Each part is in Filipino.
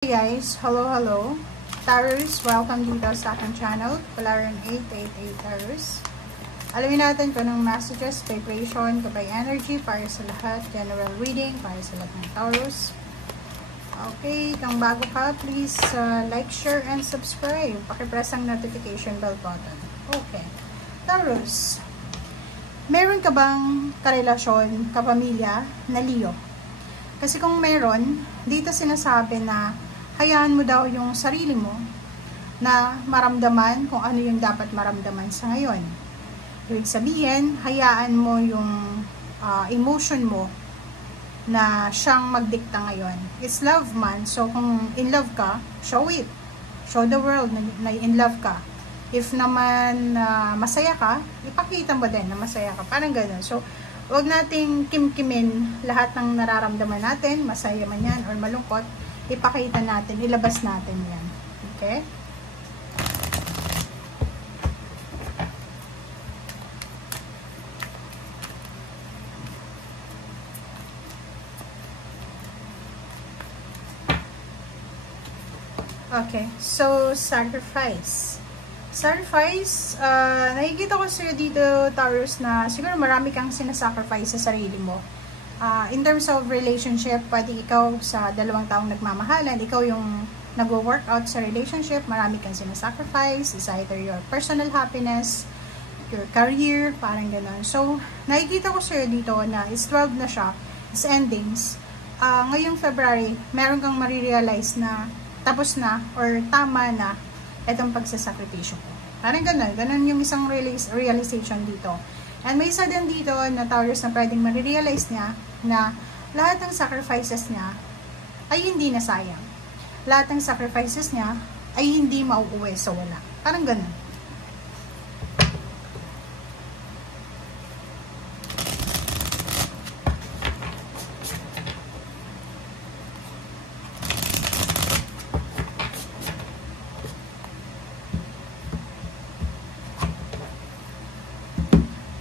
Hey guys, hello. Taurus, welcome dito sa aking channel, Polarian 888 Taurus. Alamin natin kung anong messages, vibration, gabay energy para sa lahat, general reading para sa lahat ng Taurus. Okay, kung bago ka, please like, share, and subscribe. Pakipress ang notification bell button. Okay, Taurus, meron ka bang karelasyon, kapamilya na Leo? Kasi kung meron, dito sinasabi na hayaan mo daw yung sarili mo na maramdaman kung ano yung dapat maramdaman sa ngayon. Ibig sabihin, hayaan mo yung emotion mo na siyang magdikta ngayon. It's love man, so kung in love ka, show it. Show the world na in love ka. If naman masaya ka, ipakita mo din na masaya ka. Parang ganun. So, huwag nating kimkimin lahat ng nararamdaman natin, masaya man yan or malungkot, ipakita natin, ilabas natin yan. Okay? Okay, so sacrifice. Sacrifice, nakikita ko sa'yo dito, Taurus, na siguro marami kang sinasacrifice sa sarili mo. In terms of relationship, pwede ikaw sa dalawang taong nagmamahalan, ikaw yung nag-workout sa relationship, marami kang sinasacrifice, is either your personal happiness, your career, parang gano'n. So, nakikita ko sa'yo dito na is 12 na siya, is endings. Ngayong February, meron kang marirealize na tapos na or tama na itong pagsasakripisyo ko. Parang ganun yung isang realization dito. And may isa din dito na Taurus na pwedeng marirealize niya na lahat ng sacrifices niya ay hindi na sayang. Lahat ng sacrifices niya ay hindi mauuwi sa wala. Parang ganun.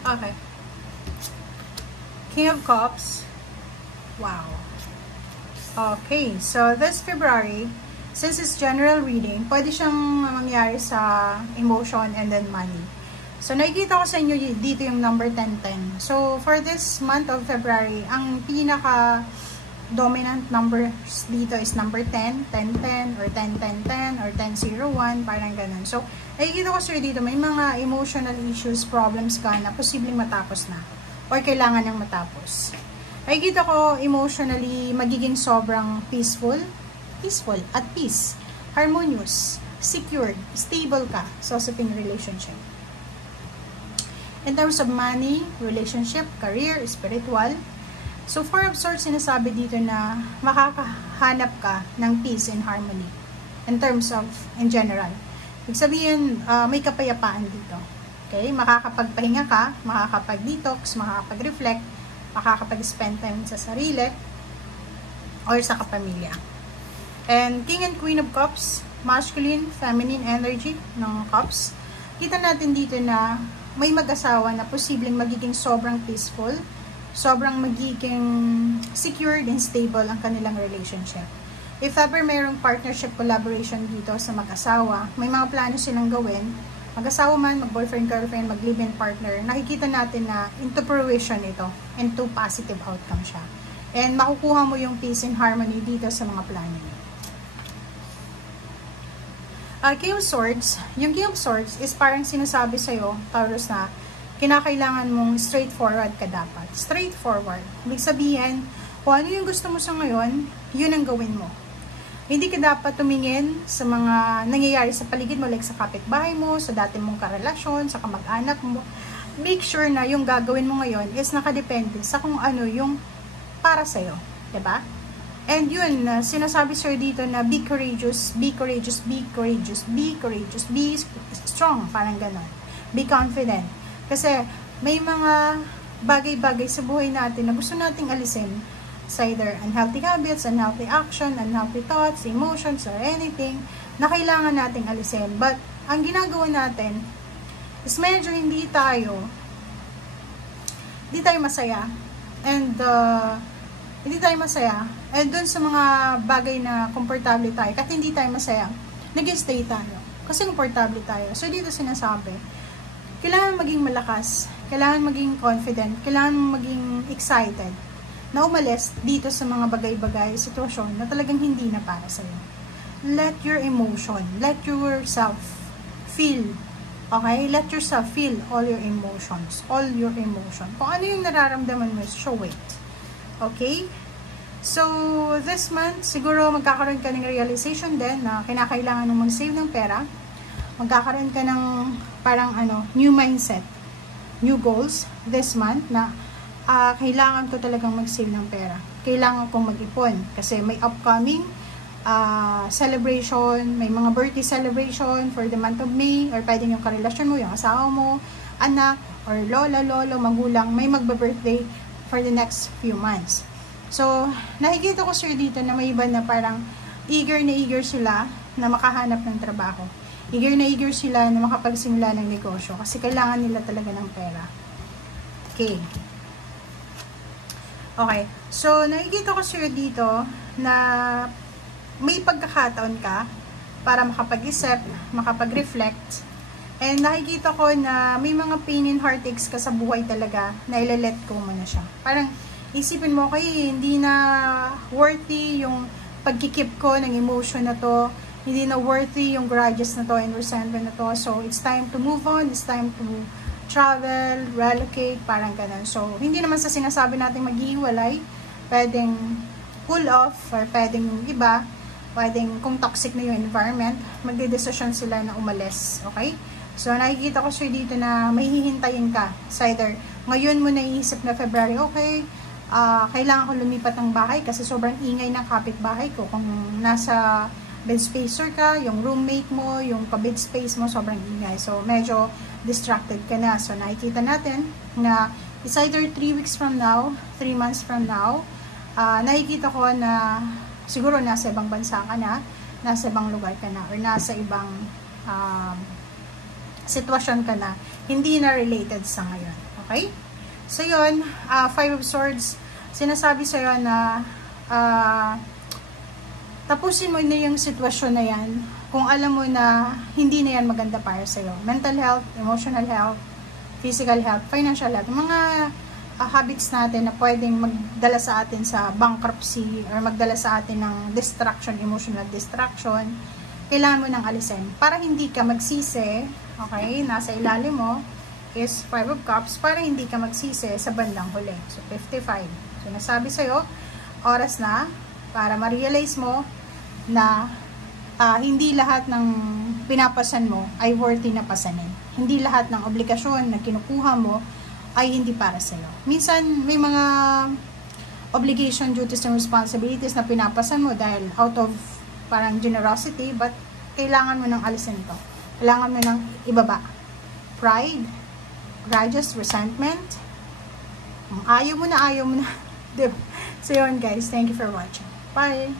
Okay. King of Cups. Wow. Okay, so this February, since it's general reading, pwede siyang mangyari sa emotion and then money. So, nakikita ko sa inyo dito yung number 1010. So, for this month of February, ang pinaka-dominant numbers dito is number 10, 1010, or 101010, or 1001, parang ganun. So, nakikita ko sa'yo dito, may mga emotional issues, problems ka na posibleng matapos na or kailangan nang matapos. Nakikita ko emotionally magiging sobrang peaceful, at peace, harmonious, secured, stable ka sa usaping relationship. In terms of money, relationship, career, spiritual, so Four of Swords sinasabi dito na makakahanap ka ng peace and harmony in terms of, in general. Ibig sabihin, may kapayapaan dito. Okay? Makakapagpahinga ka, makakapag-detox, makakapag-reflect, makakapag-spend time sa sarili or sa kapamilya. And King and Queen of Cups, masculine, feminine energy ng Cups. Kita natin dito na may mag-asawa na posibleng magiging sobrang peaceful, sobrang magiging secured and stable ang kanilang relationship. If ever mayroong partnership collaboration dito sa mag-asawa, may mga plano silang gawin, mag-asawa man, mag-boyfriend, girlfriend, mag-live-in partner, nakikita natin na into fruition ito, into positive outcome siya. And makukuha mo yung peace and harmony dito sa mga plano niyo. King of Swords, yung King of Swords is parang sinasabi sa'yo, Taurus, na kinakailangan mong straightforward ka dapat. Straightforward. Ibig sabihin, kung ano yung gusto mo sa ngayon, yun ang gawin mo. Hindi ka dapat tumingin sa mga nangyayari sa paligid mo, like sa kapitbahay mo, sa dati mong karelasyon, sa kamag-anak mo. Make sure na yung gagawin mo ngayon is nakadepende sa kung ano yung para sa'yo. Diba? And yun, sinasabi sir dito na be courageous, be courageous, be courageous, be courageous, be strong, parang ganon. Be confident. Kasi may mga bagay-bagay sa buhay natin na gusto nating alisin. It's either unhealthy habits, unhealthy action, unhealthy thoughts, emotions, or anything na kailangan nating alisin. But, ang ginagawa natin is medyo hindi tayo masaya. And, hindi tayo masaya. And dun sa mga bagay na komportable tayo, kahit hindi tayo masaya, nag-stay tayo. Kasi komportable tayo. So, dito sinasabi, kailangan maging malakas, kailangan maging confident, kailangan maging excited na umalis dito sa mga bagay-bagay, sitwasyon na talagang hindi na para sa'yo. Let your emotion, let yourself feel. Okay? Let yourself feel all your emotions. All your emotion. Kung ano yung nararamdaman mo, show it. Okay? So, this month, siguro magkakaroon ka ng realization din na kinakailangan mong mag-save ng pera. Magkakaroon ka ng parang new mindset, new goals this month na kailangan ko talagang mag-save ng pera. Kailangan kong mag-ipon kasi may upcoming celebration, may mga birthday celebration for the month of May, or pwedeng yung karelasyon mo, yung asawa mo, anak, or lola, lolo, magulang, may magba-birthday for the next few months. So, nakikita ko sir dito na may iba na parang eager na eager sila na makahanap ng trabaho. Eager na eager sila na makapagsimula ng negosyo kasi kailangan nila talaga ng pera. Okay. Okay. So, nakikita ko sir dito na may pagkakataon ka para makapag-isip, makapag-reflect. And nakikita ko na may mga pain and heartaches ka sa buhay talaga na ilalet go mo na siya. Parang isipin mo, okay, hindi na worthy yung pagkikip ko ng emotion na to, hindi na worthy yung grudges na to and resentment na to, so it's time to move on, it's time to travel, relocate, parang ganun. So, hindi naman sa sinasabi natin maghihiwalay, pwedeng pull off, or pwedeng iba, pwedeng kung toxic na yung environment, magdedesisyon sila na umalis, okay? So, nakikita ko sir dito na may hihintayin ka, it's either ngayon mo naiisip na February, okay, kailangan ko lumipat ng bahay kasi sobrang ingay ng kapitbahay ko. Kung nasa bed spacer ka, yung roommate mo, yung ka-bed space mo, sobrang ingay. So, medyo distracted ka na. So, nakikita natin na it's either 3 weeks from now, 3 months from now, nakikita ko na siguro nasa ibang bansa ka na, nasa ibang lugar ka na, or nasa ibang sitwasyon ka na, hindi na related sa ngayon. Okay? So, yun, 5 of Swords, sinasabi sa'yo na tapusin mo na yung sitwasyon na yan kung alam mo na hindi na yan maganda para sa'yo. Mental health, emotional health, physical health, financial health, mga habits natin na pwedeng magdala sa atin sa bankruptcy or magdala sa atin ng distraction, emotional distraction, kailangan mo nang alisin para hindi ka magsisi, okay, nasa ilalim mo is 5 of Cups para hindi ka magsisi sa bandang huli. So, 55. So, nasabi sa'yo, oras na para ma-realize mo na hindi lahat ng pinapasan mo ay worthy na pasanin. Hindi lahat ng obligasyon na kinukuha mo ay hindi para sa'yo. Minsan, may mga obligation, duties, and responsibilities na pinapasan mo dahil out of parang generosity, but kailangan mo nang alisin ito. Kailangan mo nang ibaba. Pride, grudges, resentment, ayaw mo na, diba? So yun guys, thank you for watching. Bye!